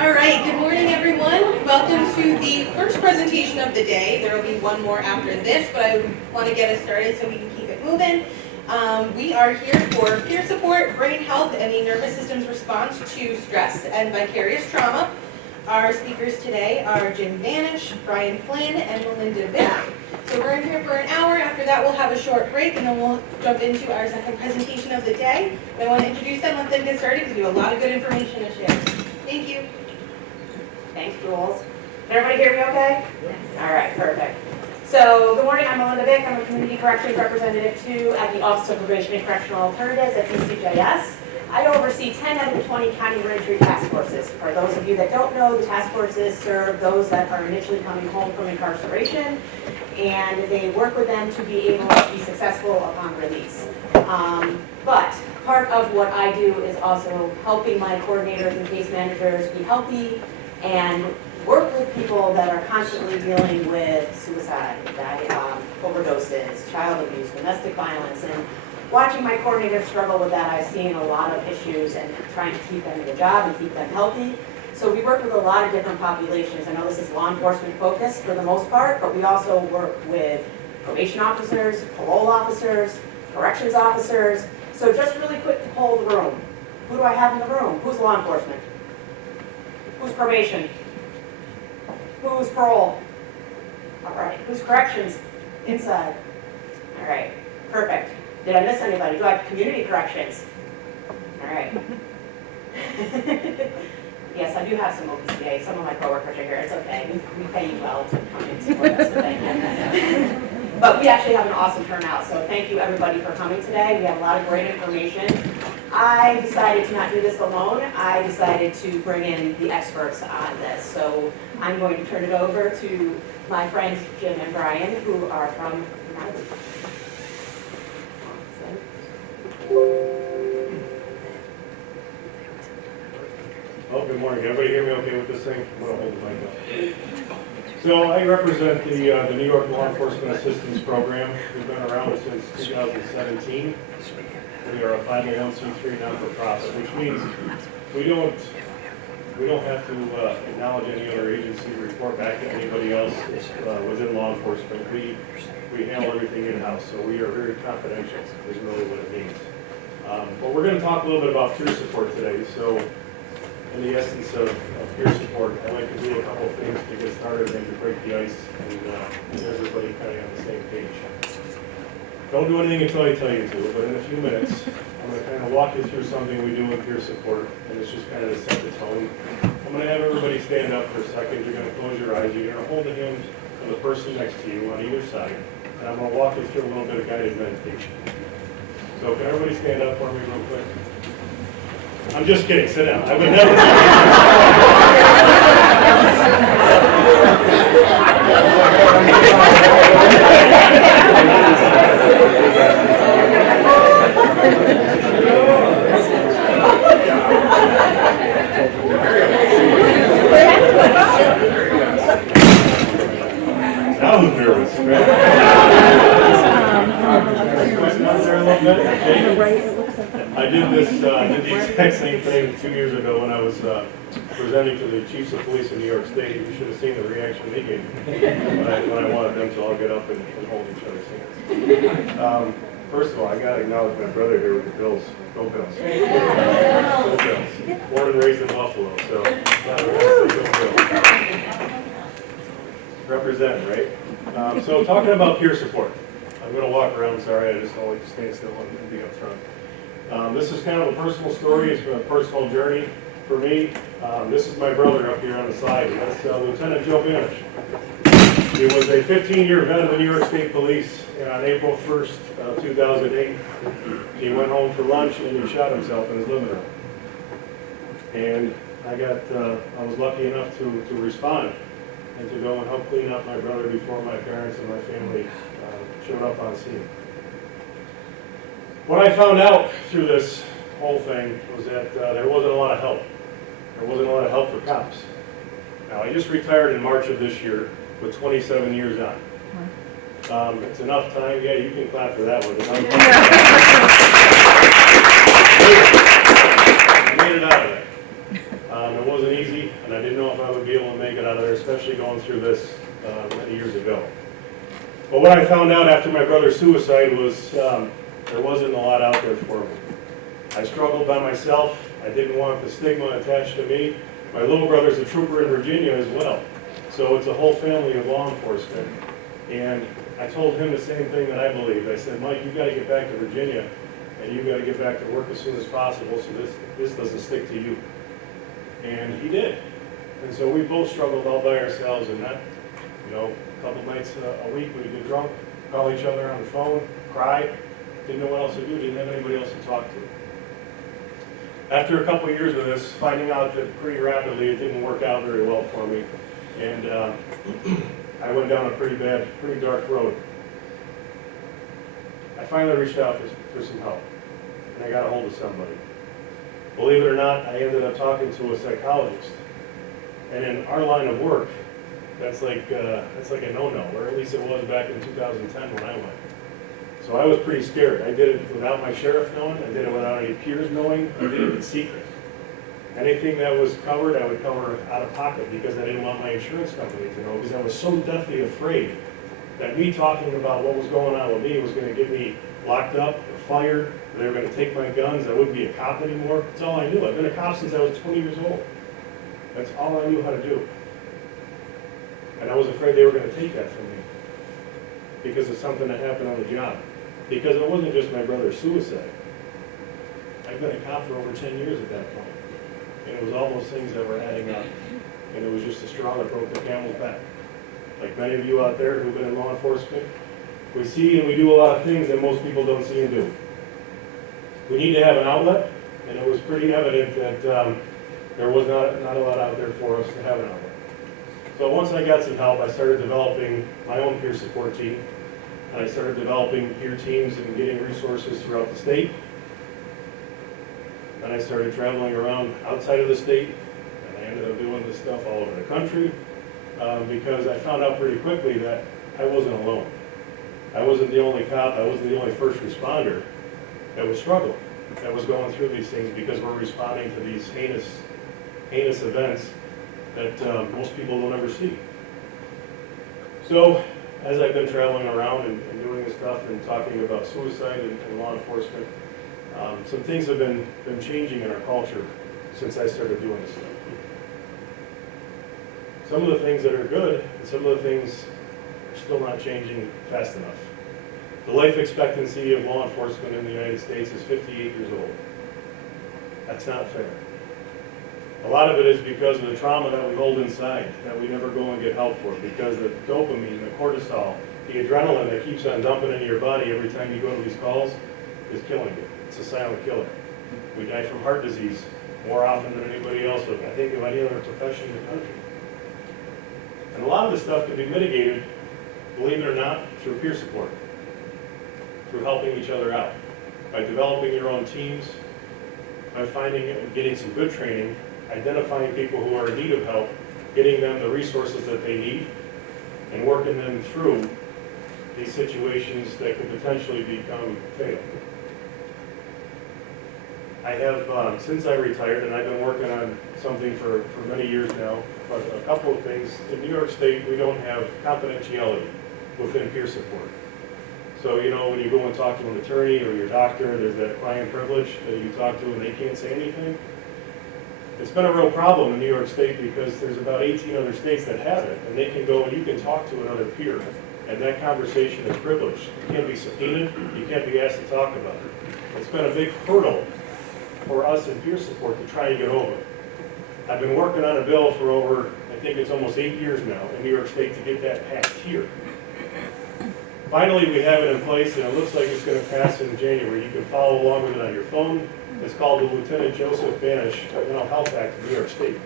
All right, good morning, everyone. Welcome to the first presentation of the day. There will be one more after this, but I want to get us started so we can keep it moving. We are here for peer support, brain health, and the nervous system's response to stress and vicarious trauma. Our speakers today are Jim Vanish, Brian Flynn, and Melinda Vick. So we're in here for an hour. After that, we'll have a short break, and then we'll jump into our second presentation of the day. I want to introduce them, let them get started, because we have a lot of good information to share. Thank you. Thanks, Jules. Can everybody hear me okay? Yes. All right, perfect. So, good morning, I'm Melinda Vick. I'm a Community Corrections Representative 2 at the Office of Probation and Correctional Alternatives at PCJS. I oversee 10 out of the 20 county reentry task forces. For those of you that don't know, the task forces serve those that are initially coming home from incarceration, and they work with them to be able to be successful upon release. But part of what I do is also helping my coordinators and case managers be healthy and work with people that are constantly dealing with suicide, overdoses, child abuse, domestic violence, and watching my coordinators struggle with that, I've seen a lot of issues and trying to keep them in the job and keep them healthy. So we work with a lot of different populations. I know this is law enforcement focused for the most part, but we also work with probation officers, parole officers, corrections officers. So just really quick to poll the room. Who do I have in the room? Who's law enforcement? Who's probation? Who's parole? All right. Who's corrections? Inside. All right. Perfect. Did I miss anybody? Do I have community corrections? All right. Yes, I do have some OPCA. Some of my coworkers are here. It's okay. We pay you well to come and support us today. But we actually have an awesome turnout, so thank you everybody for coming today. We have a lot of great information. I decided to not do this alone. I decided to bring in the experts on this. So I'm going to turn it over to my friends Jim and Brian, who are from United. Oh, good morning. Everybody hear me okay with this thing? I'm going to hold the mic up. So I represent the New York Law Enforcement Assistance Program. We've been around since 2017. We are a 501c3 non-for-profit, which means we don't have to acknowledge any other agency, report back to anybody else within law enforcement. We handle everything in-house, so we are very confidential, is really what it means. But we're going to talk a little bit about peer support today. So in the essence of peer support, I like to do a couple of things to get started and to break the ice and get everybody kind of on the same page. Don't do anything until I tell you to, but in a few minutes, I'm going to kind of walk you through something we do in peer support, and it's just kind of to set the tone. I'm going to have everybody stand up for a second. You're going to close your eyes. You're going to hold the hand of the person next to you on either side, and I'm going to walk you through a little bit of guided meditation. So can everybody stand up for me real quick? I'm just kidding. Sit down. I would never. That was nervous. I did the exact same thing 2 years ago when I was presenting to the chiefs of police in New York State. You should have seen the reaction they gave me when I wanted them to all get up and hold each other's hands. First of all, I got to acknowledge my brother here with the Bills. Go Bills. Go Bills. Born and raised in Buffalo, so go Bills. Represent, right? So talking about peer support. I'm going to walk around, sorry, I just don't like to stand still and be up front. This is kind of a personal story, it's been a personal journey for me. This is my brother up here on the side, that's Lieutenant Joe Vanish. He was a 15-year vet of the New York State Police, and on April 1st, 2008, he went home for lunch and he shot himself in his living room. And I was lucky enough to respond and to go and help clean up my brother before my parents and my family showed up on scene. What I found out through this whole thing was that there wasn't a lot of help. There wasn't a lot of help for cops. Now, I just retired in March of this year with 27 years on. It's enough time. Yeah, you can clap for that one. I made it out of it. It wasn't easy. deep, and I didn't know if I would be able to make it out of there, especially going through this many years ago. But what I found out after my brother's suicide was there wasn't a lot out there for me. I struggled by myself. I didn't want the stigma attached to me. My little brother's a trooper in Virginia as well. So it's a whole family of law enforcement. And I told him the same thing that I believed. I said, Mike, you've got to get back to Virginia, and you've got to get back to work as soon as possible so this doesn't stick to you. And he did. And so we both struggled all by ourselves, and that, a couple nights a week we'd get drunk, call each other on the phone, cry, didn't know what else to do, didn't have anybody else to talk to. After a couple of years of this, finding out that pretty rapidly it didn't work out very well for me, and I went down a pretty dark road. I finally reached out for some help, and I got a hold of somebody. Believe it or not, I ended up talking to a psychologist. And in our line of work, that's like a no-no, or at least it was back in 2010 when I went. So I was pretty scared. I did it without my sheriff knowing. I did it without any peers knowing. I did it in secret. Anything that was covered, I would cover out of pocket because I didn't want my insurance company to know, because I was so deathly afraid that me talking about what was going on with me was going to get me locked up or fired. They were going to take my guns. I wouldn't be a cop anymore. That's all I knew. I've been a cop since I was 20 years old. That's all I knew how to do. And I was afraid they were going to take that from me because of something that happened on the job. Because it wasn't just my brother's suicide. I've been a cop for over 10 years at that point. And it was all those things that were adding up. And it was just a straw that broke the camel's back. Like many of you out there who've been in law enforcement, we see and we do a lot of things that most people don't see and do. We need to have an outlet, and it was pretty evident that there was not a lot out there for us to have an outlet. So once I got some help, I started developing my own peer support team. And I started developing peer teams and getting resources throughout the state. Then I started traveling around outside of the state, and I ended up doing this stuff all over the country because I found out pretty quickly that I wasn't alone. I wasn't the only cop, I wasn't the only first responder that was struggling, that was going through these things because we're responding to these heinous events that most people don't ever see. So, as I've been traveling around and doing this stuff and talking about suicide and law enforcement, some things have been changing in our culture since I started doing this stuff. Some of the things that are good, and some of the things are still not changing fast enough. The life expectancy of law enforcement in the United States is 58 years old. That's not fair. A lot of it is because of the trauma that we hold inside, that we never go and get help for, because the dopamine, the cortisol, the adrenaline that keeps on dumping into your body every time you go to these calls is killing you. It's a silent killer. We die from heart disease more often than anybody else would, I think, of any other profession in the country. And a lot of this stuff can be mitigated, believe it or not, through peer support, through helping each other out, by developing your own teams, by finding and getting some good training, identifying people who are in need of help, getting them the resources that they need, and working them through these situations that could potentially become fatal. I have, since I retired, and I've been working on something for many years now, but a couple of things. In New York State, we don't have confidentiality within peer support. So, when you go and talk to an attorney or your doctor, there's that client privilege that you talk to and they can't say anything. It's been a real problem in New York State because there's about 18 other states that have it, and they can go and you can talk to another peer, and that conversation is privileged. You can't be subpoenaed, you can't be asked to talk about it. It's been a big hurdle for us in peer support to try and get over. I've been working on a bill for over, I think it's almost 8 years now in New York State to get that passed here. Finally, we have it in place, and it looks like it's going to pass in January. You can follow along with it on your phone. It's called the Lieutenant Joseph Banish Mental Health Act of New York State.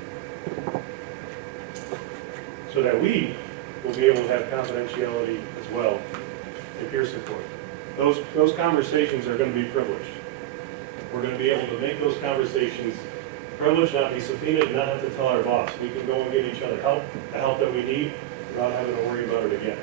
So that we will be able to have confidentiality as well in peer support. Those conversations are going to be privileged. We're going to be able to make those conversations privileged, not be subpoenaed, not have to tell our boss. We can go and get each other help, the help that we need, without having to worry about it again.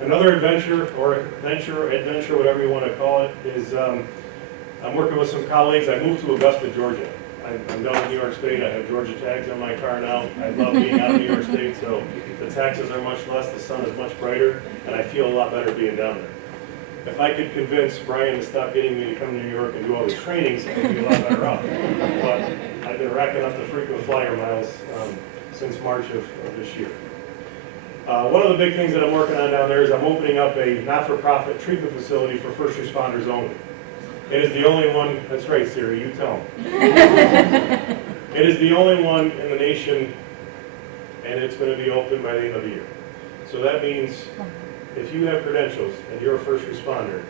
Another adventure, whatever you want to call it, is I'm working with some colleagues. I moved to Augusta, Georgia. I'm done with New York State. I have Georgia tags on my car now. I love being out of New York State, so the taxes are much less, the sun is much brighter, and I feel a lot better being down there. If I could convince Brian to stop getting me to come to New York and do all these trainings, I'd be a lot better off. But I've been racking up the frequent flyer miles since March of this year. One of the big things that I'm working on down there is I'm opening up a not-for-profit treatment facility for first responders only. It is the only one, that's right, Siri, you tell them. It is the only one in the nation, and it's going to be open by the end of the year. So that means if you have credentials and you're a first responder,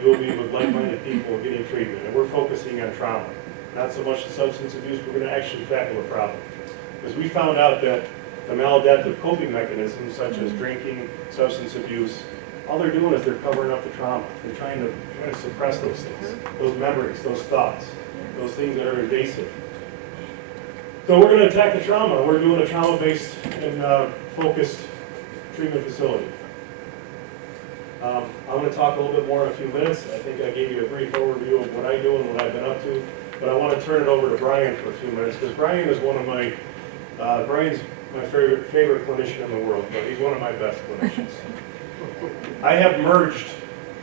you will be with like-minded people getting treatment. And we're focusing on trauma, not so much the substance abuse. We're going to actually tackle the problem. Because we found out that the maladaptive coping mechanisms, such as drinking, substance abuse, all they're doing is they're covering up the trauma. They're trying to suppress those things, those memories, those thoughts, those things that are invasive. So we're going to attack the trauma. We're doing a trauma-based and focused treatment facility. I'm going to talk a little bit more in a few minutes. I think I gave you a brief overview of what I do and what I've been up to. But I want to turn it over to Brian for a few minutes, because Brian is one of my, Brian's my favorite clinician in the world, but he's one of my best clinicians. I have merged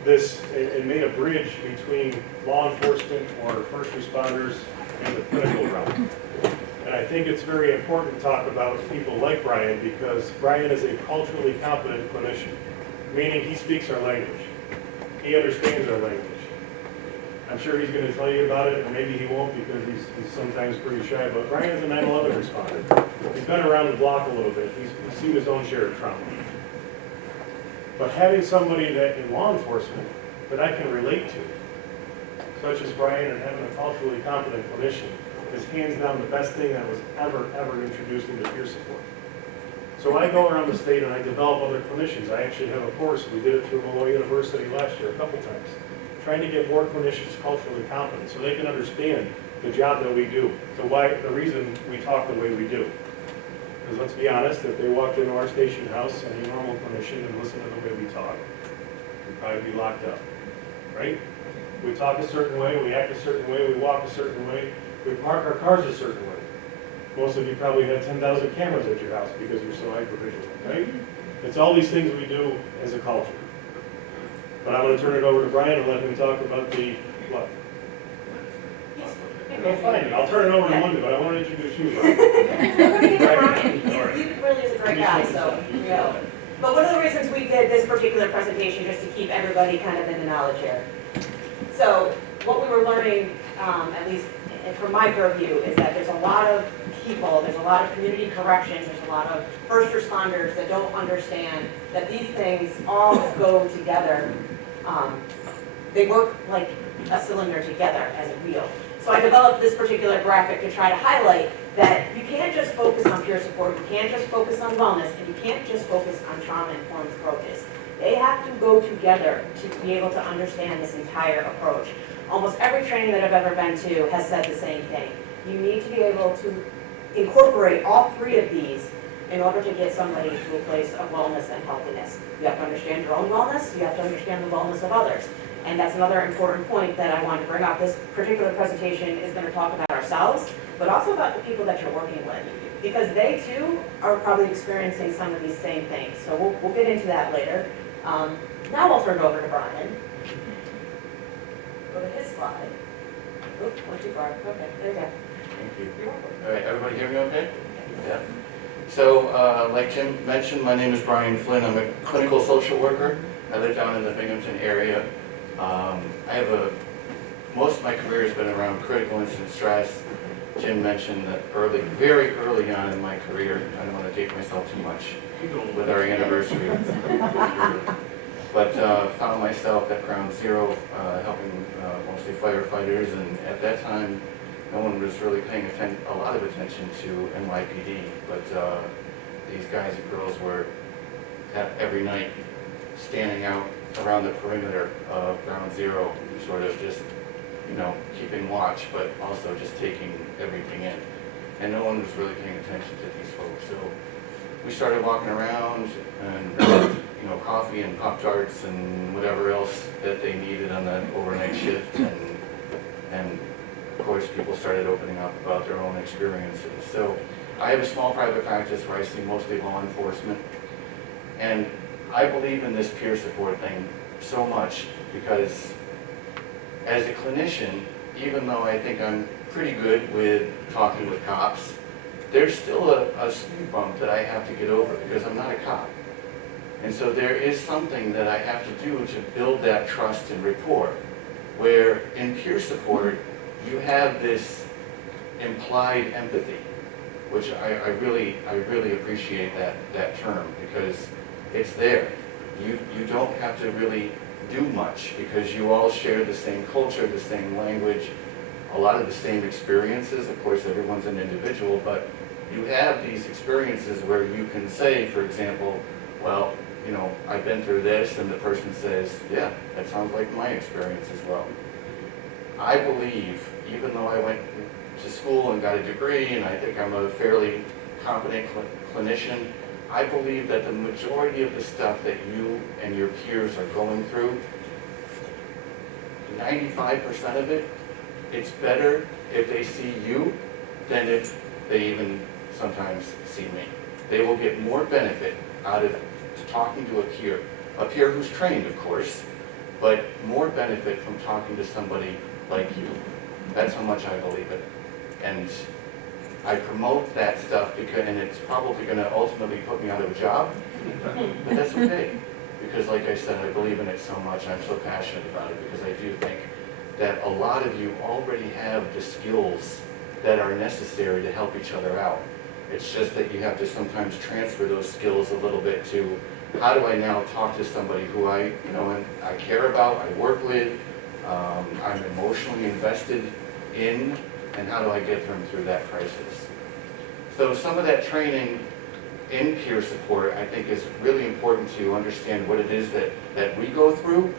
this and made a bridge between law enforcement or first responders and the clinical realm. And I think it's very important to talk about people like Brian, because Brian is a culturally competent clinician, meaning he speaks our language. He understands our language. I'm sure he's going to tell you about it, and maybe he won't because he's sometimes pretty shy, but Brian is a 9/11 responder. He's been around the block a little bit. He's seen his own share of trauma. But having somebody that in law enforcement that I can relate to, such as Brian, and having a culturally competent clinician, is hands down the best thing that was ever introduced into peer support. So I go around the state and I develop other clinicians. I actually have a course. We did it through Malloy University last year a couple times, trying to get more clinicians culturally competent so they can understand the job that we do, the reason we talk the way we do. Because let's be honest, if they walked into our station house, any normal clinician, and listened to the way we talk, we'd probably be locked up, right? We talk a certain way, we act a certain way, we walk a certain way, we park our cars a certain way. Most of you probably have 10,000 cameras at your house because you're so hyper-vigilant, right? It's all these things we do as a culture. But I'm going to turn it over to Brian and let him talk about the what? No, fine. I'll turn it over to Monday, but I want to introduce you, Brian. Brian, he really is a great guy, so, you know. But one of the reasons we did this particular presentation, just to keep everybody kind of in the knowledge here. So what we were learning, at least from my purview, is that there's a lot of people, there's a lot of community corrections, there's a lot of first responders that don't understand that these things all go together. They work like a cylinder together as a wheel. So I developed this particular graphic to try to highlight that you can't just focus on peer support, you can't just focus on wellness, and you can't just focus on trauma-informed approaches. They have to go together to be able to understand this entire approach. Almost every training that I've ever been to has said the same thing. You need to be able to incorporate all three of these in order to get somebody to a place of wellness and healthiness. You have to understand your own wellness, you have to understand the wellness of others. And that's another important point that I wanted to bring up. This particular presentation is going to talk about ourselves, but also about the people that you're working with, because they too are probably experiencing some of these same things. So we'll get into that later. Now I'll turn it over to Brian. Go to his slide. Oops, went too far. Okay, there you go. Thank you. You're welcome. All right, everybody hear me okay? Yeah. So, like Jim mentioned, my name is Brian Flynn. I'm a clinical social worker. I live down in the Binghamton area. Most of my career has been around critical incident stress. Jim mentioned that very early on in my career, I don't want to date myself too much with our anniversary, but found myself at ground zero helping mostly firefighters, and at that time no one was really paying a lot of attention to NYPD, but these guys and girls were every night standing out around the perimeter of ground zero, sort of just, keeping watch, but also just taking everything in. And no one was really paying attention to these folks. So we started walking around and, coffee and Pop-Tarts and whatever else that they needed on the overnight shift. And of course, people started opening up about their own experiences. So I have a small private practice where I see mostly law enforcement. And I believe in this peer support thing so much because as a clinician, even though I think I'm pretty good with talking with cops, there's still a speed bump that I have to get over because I'm not a cop. And so there is something that I have to do to build that trust and rapport, where in peer support, you have this implied empathy, which I really appreciate that term because it's there. You don't have to really do much because you all share the same culture, the same language, a lot of the same experiences. Of course, everyone's an individual, but you have these experiences where you can say, for example, well, you know, I've been through this, and the person says, yeah, that sounds like my experience as well. I believe, even though I went to school and got a degree, and I think I'm a fairly competent clinician, I believe that the majority of the stuff that you and your peers are going through, 95% of it, it's better if they see you than if they even sometimes see me. They will get more benefit out of talking to a peer who's trained, of course, but more benefit from talking to somebody like you. That's how much I believe it. And I promote that stuff because, and it's probably going to ultimately put me out of a job, but that's okay. Because like I said, I believe in it so much, I'm so passionate about it, because I do think that a lot of you already have the skills that are necessary to help each other out. It's just that you have to sometimes transfer those skills a little bit to, how do I now talk to somebody who I care about, I work with, I'm emotionally invested in, and how do I get them through that crisis? So some of that training in peer support, I think, is really important to understand what it is that we go through,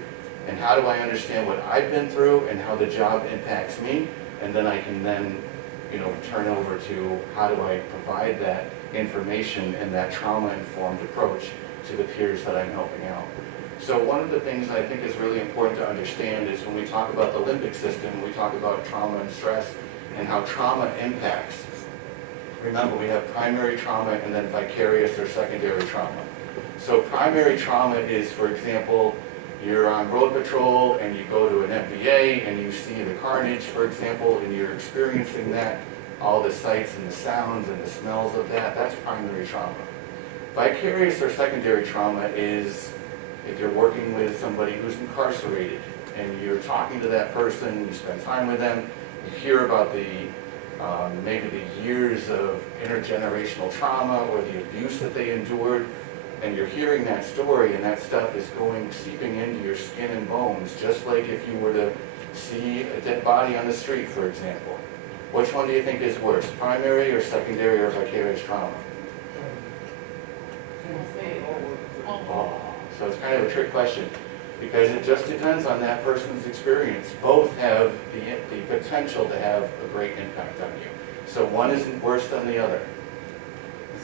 and how do I understand what I've been through and how the job impacts me, and then I can then, turn over to how do I provide that information and that trauma-informed approach to the peers that I'm helping out. So one of the things I think is really important to understand is when we talk about the limbic system, we talk about trauma and stress and how trauma impacts. Remember, we have primary trauma and then vicarious or secondary trauma. So primary trauma is, for example, you're on road patrol and you go to an MVA and you see the carnage, for example, and you're experiencing that, all the sights and the sounds and the smells of that, that's primary trauma. Vicarious or secondary trauma is if you're working with somebody who's incarcerated and you're talking to that person, you spend time with them, you hear about maybe the years of intergenerational trauma or the abuse that they endured, and you're hearing that story, and that stuff is seeping into your skin and bones, just like if you were to see a dead body on the street, for example. Which one do you think is worse, primary or secondary or vicarious trauma? Oh, so it's kind of a trick question, because it just depends on that person's experience. Both have the potential to have a great impact on you. So one isn't worse than the other.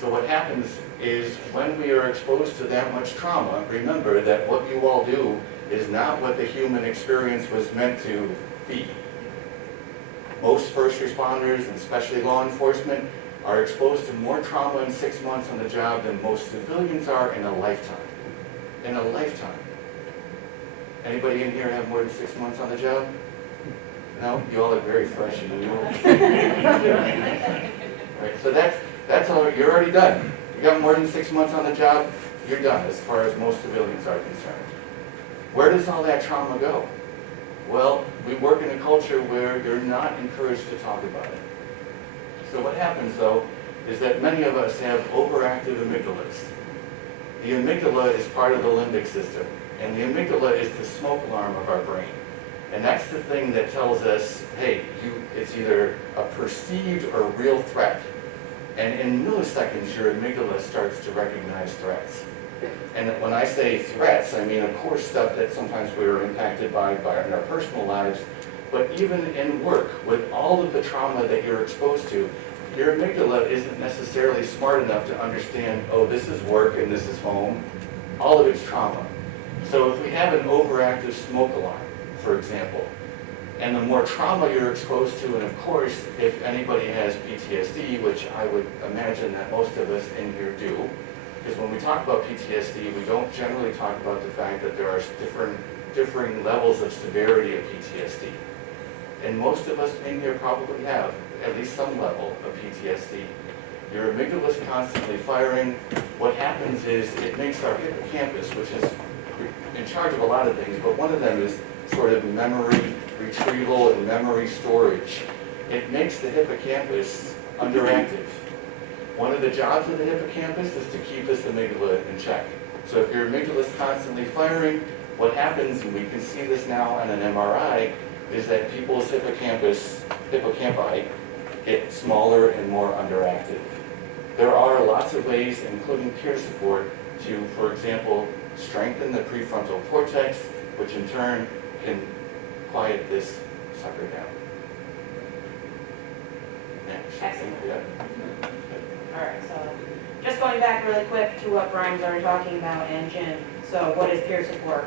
So what happens is when we are exposed to that much trauma, remember that what you all do is not what the human experience was meant to be. Most first responders, and especially law enforcement, are exposed to more trauma in 6 months on the job than most civilians are in a lifetime. In a lifetime. Anybody in here have more than 6 months on the job? No? You all are very fresh and new. Right, so that's all, you're already done. You got more than 6 months on the job, you're done as far as most civilians are concerned. Where does all that trauma go? Well, we work in a culture where you're not encouraged to talk about it. So what happens though, is that many of us have overactive amygdalas. The amygdala is part of the limbic system, and the amygdala is the smoke alarm of our brain. And that's the thing that tells us, hey, it's either a perceived or real threat. And in milliseconds, your amygdala starts to recognize threats. And when I say threats, I mean, of course, stuff that sometimes we are impacted by in our personal lives, but even in work, with all of the trauma that you're exposed to, your amygdala isn't necessarily smart enough to understand, oh, this is work and this is home. All of it's trauma. So if we have an overactive smoke alarm, for example, And the more trauma you're exposed to, and of course, if anybody has PTSD, which I would imagine that most of us in here do, because when we talk about PTSD, we don't generally talk about the fact that there are differing levels of severity of PTSD. And most of us in here probably have at least some level of PTSD. Your amygdala is constantly firing. What happens is it makes our hippocampus, which is in charge of a lot of things, but one of them is sort of memory retrieval and memory storage. It makes the hippocampus underactive. One of the jobs of the hippocampus is to keep this amygdala in check. So if your amygdala is constantly firing, what happens, and we can see this now on an MRI, is that people's hippocampi get smaller and more underactive. There are lots of ways, including peer support, to, for example, strengthen the prefrontal cortex, which in turn can quiet this sucker down. Next. Excellent. Yeah. All right, so just going back really quick to what Brian's already talking about and Jim. So what is peer support?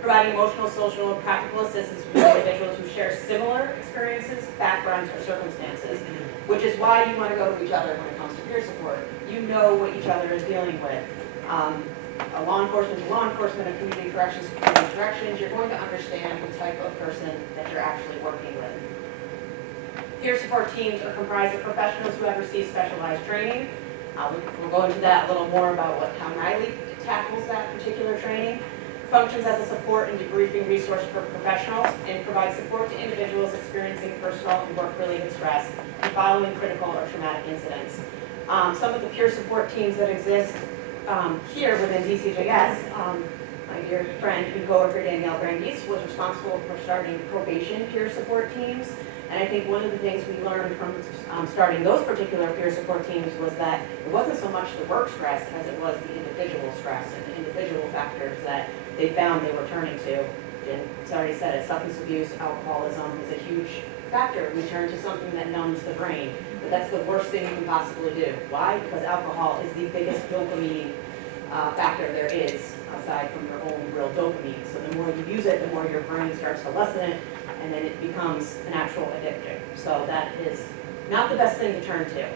Providing emotional, social, and practical assistance to individuals who share similar experiences, backgrounds, or circumstances, which is why you want to go to each other when it comes to peer support. You know what each other is dealing with. A law enforcement to law enforcement, a community corrections to community corrections, you're going to understand the type of person that you're actually working with. Peer support teams are comprised of professionals who have received specialized training. We'll go into that a little more about how Niley tackles that particular training. Functions as a support and debriefing resource for professionals and provides support to individuals experiencing personal and work-related stress and following critical or traumatic incidents. Some of the peer support teams that exist here within DCJS, my dear friend and coworker Danielle Brandis was responsible for starting probation peer support teams. And I think one of the things we learned from starting those particular peer support teams was that it wasn't so much the work stress as it was the individual stress and the individual factors that they found they were turning to. And it's already said it, substance abuse, alcoholism is a huge factor. We turn to something that numbs the brain. But that's the worst thing you can possibly do. Why? Because alcohol is the biggest dopamine factor there is, aside from your own real dopamine. So the more you use it, the more your brain starts to lessen it, and then it becomes an actual addiction. So that is not the best thing to turn to.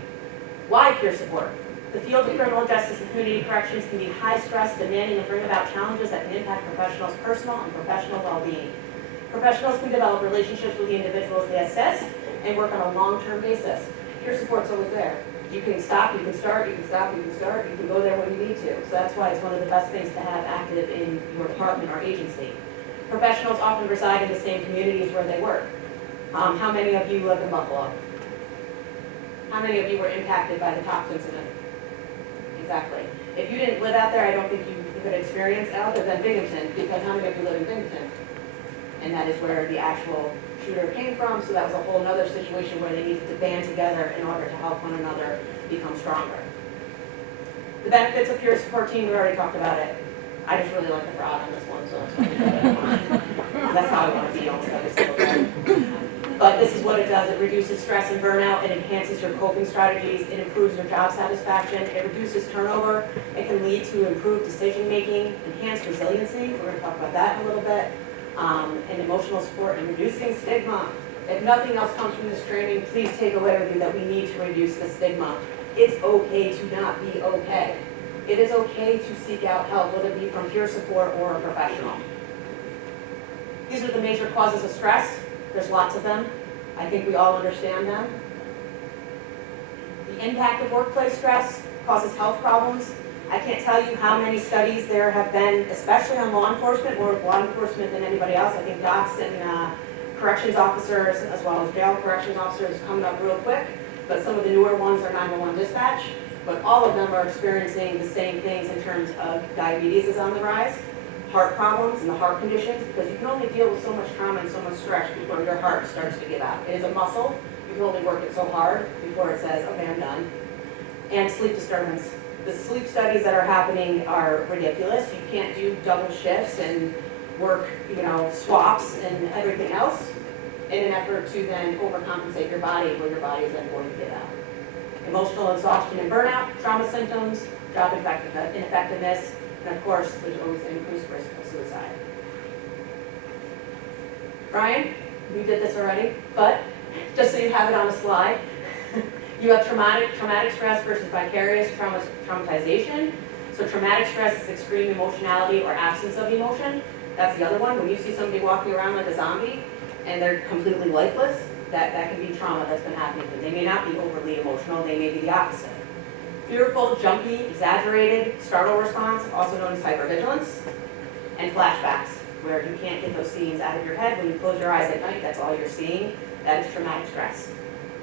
Why peer support? The field of criminal justice and community corrections can be high stress, demanding, and bring about challenges that can impact professionals' personal and professional well-being. Professionals can develop relationships with the individuals they assist and work on a long-term basis. Peer support's always there. You can stop, you can start, you can stop, you can start, you can go there when you need to. So that's why it's one of the best things to have active in your department or agency. Professionals often reside in the same communities where they work. How many of you live in Buffalo? How many of you were impacted by the tops incident? Exactly. If you didn't live out there, I don't think you could experience it other than Binghamton, because how many of you live in Binghamton? And that is where the actual shooter came from, so that was a whole other situation where they needed to band together in order to help one another become stronger. The benefits of peer support team, we already talked about it. I just really like the fraud on this one, so that's how I want to be almost every single day. But this is what it does. It reduces stress and burnout. It enhances your coping strategies. It improves your job satisfaction. It reduces turnover. It can lead to improved decision-making, enhanced resiliency. We're going to talk about that in a little bit. And emotional support and reducing stigma. If nothing else comes from this training, please take away with you that we need to reduce the stigma. It's okay to not be okay. It is okay to seek out help, whether it be from peer support or a professional. These are the major causes of stress. There's lots of them. I think we all understand them. The impact of workplace stress causes health problems. I can't tell you how many studies there have been, especially on law enforcement, more law enforcement than anybody else. I think docs and corrections officers, as well as jail corrections officers, coming up real quick. But some of the newer ones are 911 dispatch. But all of them are experiencing the same things in terms of diabetes is on the rise, heart problems and the heart conditions, because you can only deal with so much trauma and so much stress before your heart starts to give out. It is a muscle. You can only work it so hard before it says, okay, I'm done. And sleep disturbance. The sleep studies that are happening are ridiculous. You can't do double shifts and work, swaps and everything else in an effort to then overcompensate your body where your body is then going to give out. Emotional exhaustion and burnout, trauma symptoms, job ineffectiveness, and of course, there's always an increased risk of suicide. Brian, we did this already, but just so you have it on a slide, you have traumatic stress versus vicarious traumatization. So traumatic stress is extreme emotionality or absence of emotion. That's the other one. When you see somebody walking around like a zombie and they're completely lifeless, that can be trauma that's been happening to them. They may not be overly emotional, they may be the opposite. Fearful, jumpy, exaggerated, startle response, also known as hypervigilance, and flashbacks, where you can't get those scenes out of your head. When you close your eyes at night, that's all you're seeing. That is traumatic stress.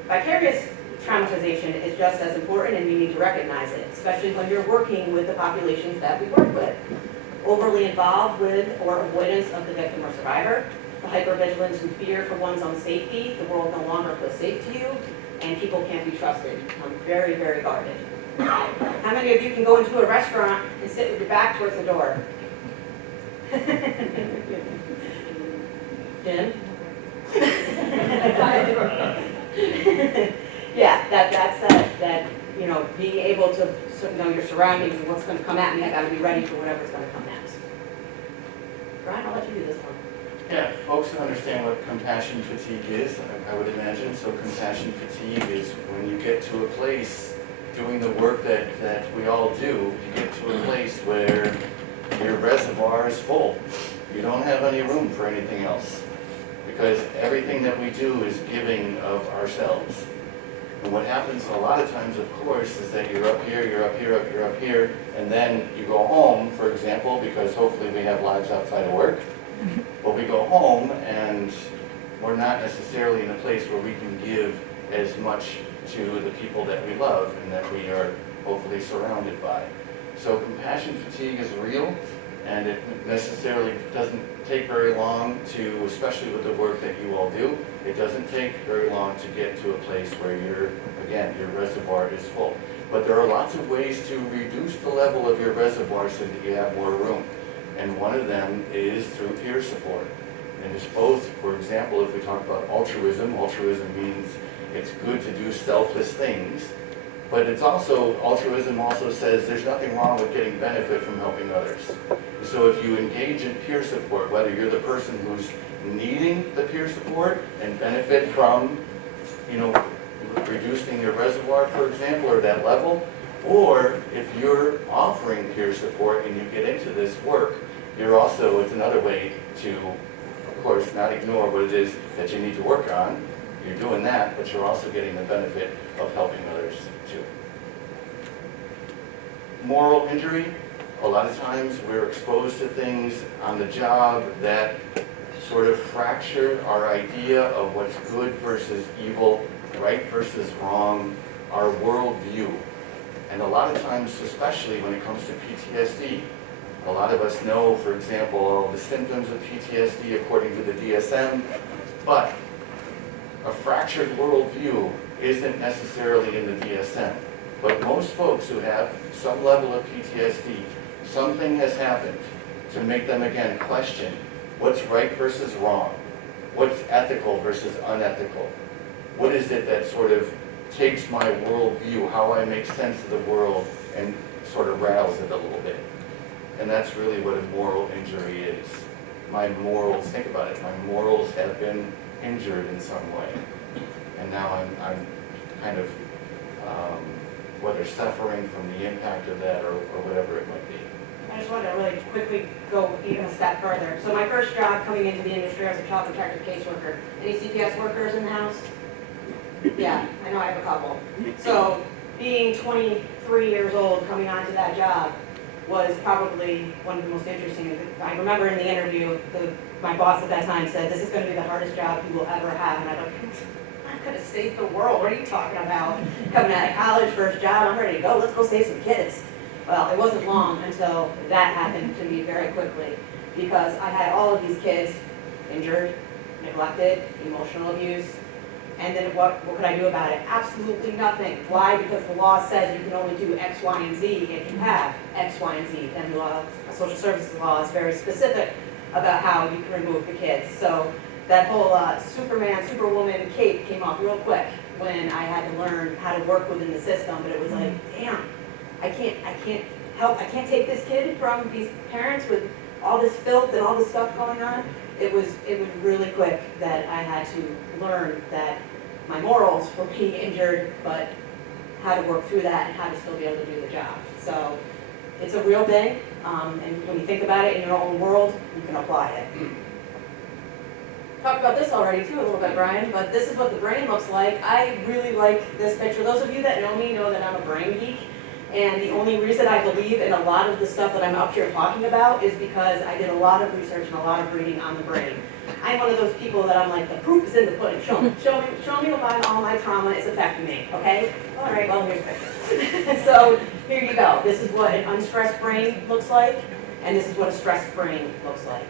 Vicarious traumatization is just as important, and you need to recognize it, especially when you're working with the populations that we work with. Overly involved with or avoidance of the victim or survivor, the hypervigilance and fear for one's own safety, the world no longer feels safe to you, and people can't be trusted. Become very, very guarded. How many of you can go into a restaurant and sit with your back towards the door? Jim? Yeah, that's you know, being able to know your surroundings and what's going to come at me. I got to be ready for whatever's going to come next. Brian, I'll let you do this one. Yeah, folks understand what compassion fatigue is, I would imagine. So compassion fatigue is when you get to a place doing the work that we all do, you get to a place where your reservoir is full. You don't have any room for anything else, because everything that we do is giving of ourselves. And what happens a lot of times, of course, is that you're up here, you're up here, you're up here, and then you go home, for example, because hopefully we have lives outside of work. But we go home and we're not necessarily in a place where we can give as much to the people that we love and that we are hopefully surrounded by. So compassion fatigue is real, and it necessarily doesn't take very long to, especially with the work that you all do, it doesn't take very long to get to a place where your reservoir is full. But there are lots of ways to reduce the level of your reservoir so that you have more room. And one of them is through peer support. And it's both, for example, if we talk about altruism means it's good to do selfless things, but it's also, altruism also says there's nothing wrong with getting benefit from helping others. So if you engage in peer support, whether you're the person who's needing the peer support and benefit from, reducing your reservoir, for example, or that level, or if you're offering peer support and you get into this work, it's another way to, of course, not ignore what it is that you need to work on. You're doing that, but you're also getting the benefit of helping others too. Moral injury. A lot of times we're exposed to things on the job that sort of fracture our idea of what's good versus evil, right versus wrong, our worldview. And a lot of times, especially when it comes to PTSD, a lot of us know, for example, all the symptoms of PTSD according to the DSM, but a fractured worldview isn't necessarily in the DSM. But most folks who have some level of PTSD, something has happened to make them again question what's right versus wrong, what's ethical versus unethical. What is it that sort of takes my worldview, how I make sense of the world, and sort of rattles it a little bit. And that's really what a moral injury is. My morals, think about it, my morals have been injured in some way. And now I'm kind of, whether suffering from the impact of that or whatever it might be. I just want to really quickly go even a step further. So my first job coming into the industry, I was a child protective caseworker. Any CPS workers in the house? Yeah, I know I have a couple. So being 23 years old coming onto that job was probably one of the most interesting. I remember in the interview, my boss at that time said, "This is going to be the hardest job you will ever have." And I thought, I could have saved the world. What are you talking about? Coming out of college, first job, I'm ready to go. Let's go save some kids. Well, it wasn't long until that happened to me very quickly, because I had all of these kids injured, neglected, emotional abuse. And then what could I do about it? Absolutely nothing. Why? Because the law says you can only do X, Y, and Z if you have X, Y, and Z. Then the law, social services law is very specific about how you can remove the kids. So that whole Superman, Superwoman cape came off real quick when I had to learn how to work within the system. But it was like, damn, I can't take this kid from these parents with all this filth and all this stuff going on. it was really quick that I had to learn that my morals were being injured, but how to work through that and how to still be able to do the job. So it's a real thing, and when you think about it in your own world, you can apply it. Talked about this already too a little bit, Brian, but this is what the brain looks like. I really like this picture. Those of you that know me know that I'm a brain geek, and the only reason I believe in a lot of the stuff that I'm up here talking about is because I did a lot of research and a lot of reading on the brain. I'm one of those people that I'm like, the proof is in the pudding. Show me why all my trauma is affecting me, okay? All right, well, here's a picture. So here you go. This is what an unstressed brain looks like, and this is what a stressed brain looks like.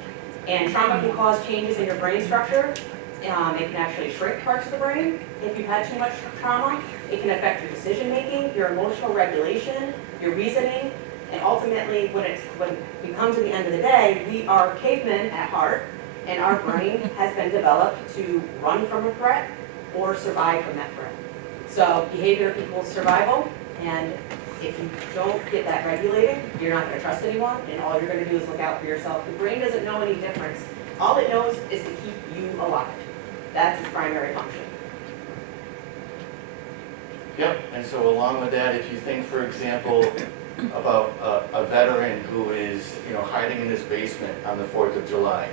And trauma can cause changes in your brain structure. It can actually shrink parts of the brain if you've had too much trauma. It can affect your decision making, your emotional regulation, your reasoning, and ultimately when we come to the end of the day, we are cavemen at heart, and our brain has been developed to run from a threat or survive from that threat. So behavior equals survival, and if you don't get that regulated, you're not going to trust anyone, and all you're going to do is look out for yourself. The brain doesn't know any difference. All it knows is to keep you alive. That's its primary function. Yep, and so along with that, if you think, for example, about a veteran who is, hiding in his basement on the 4th of July,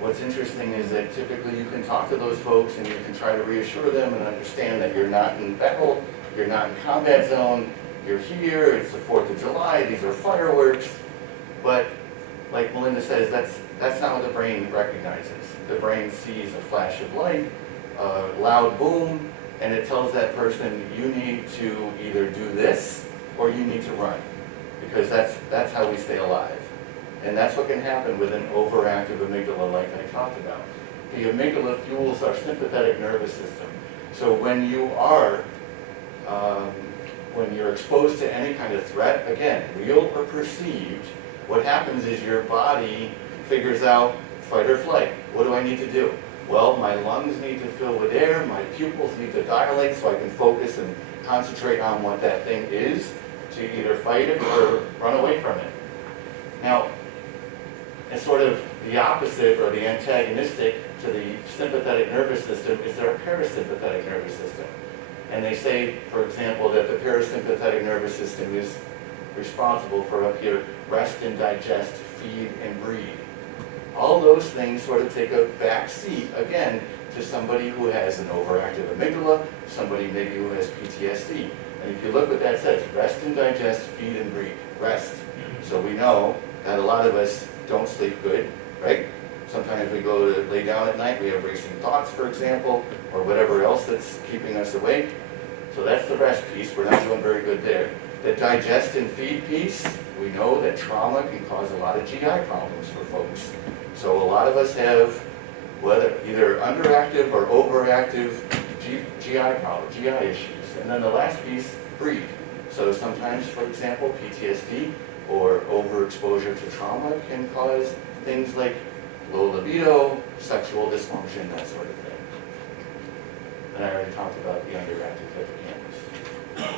what's interesting is that typically you can talk to those folks and you can try to reassure them and understand that you're not in battle, you're not in combat zone, you're here, it's the 4th of July, these are fireworks, but like Melinda says, that's not what the brain recognizes. The brain sees a flash of light, a loud boom, and it tells that person, you need to either do this or you need to run, because that's how we stay alive. And that's what can happen with an overactive amygdala like I talked about. The amygdala fuels our sympathetic nervous system. So when you're exposed to any kind of threat, again, real or perceived, what happens is your body figures out fight or flight. What do I need to do? Well, my lungs need to fill with air, my pupils need to dilate so I can focus and concentrate on what that thing is to either fight it or run away from it. Now, it's sort of the opposite or the antagonistic to the sympathetic nervous system is our parasympathetic nervous system. And they say, for example, that the parasympathetic nervous system is responsible for up here, rest and digest, feed and breathe. All those things sort of take a back seat, again, to somebody who has an overactive amygdala, somebody maybe who has PTSD. And if you look what that says, rest and digest, feed and breathe, rest. So we know that a lot of us don't sleep good, right? Sometimes we go to lay down at night, we have racing thoughts, for example, or whatever else that's keeping us awake. So that's the rest piece, we're not doing very good there. The digest and feed piece, we know that trauma can cause a lot of GI problems for folks. So a lot of us have, whether either underactive or overactive GI problems, GI issues. And then the last piece, breathe. So sometimes, for example, PTSD or overexposure to trauma can cause things like low libido, sexual dysfunction, that sort of thing. And I already talked about the underactive hippocampus.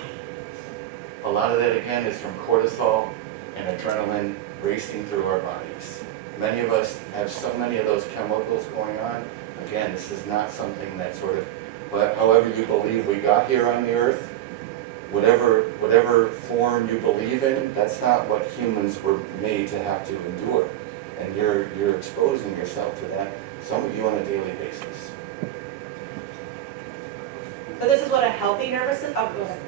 A lot of that, again, is from cortisol and adrenaline racing through our bodies. Many of us have so many of those chemicals going on. Again, this is not something that sort of, but however you believe we got here on the earth, whatever form you believe in, that's not what humans were made to have to endure. And you're exposing yourself to that, some of you on a daily basis. So this is what a healthy nervous system, oh, go ahead.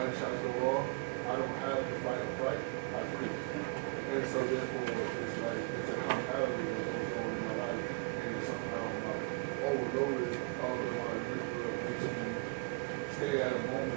Gunshots go off, I don't have to fight or flight, I freeze. And so therefore, it's like, it's a commonality that goes on in my life. And somehow I'm like overloaded, all of my amygdala makes me stay at a moment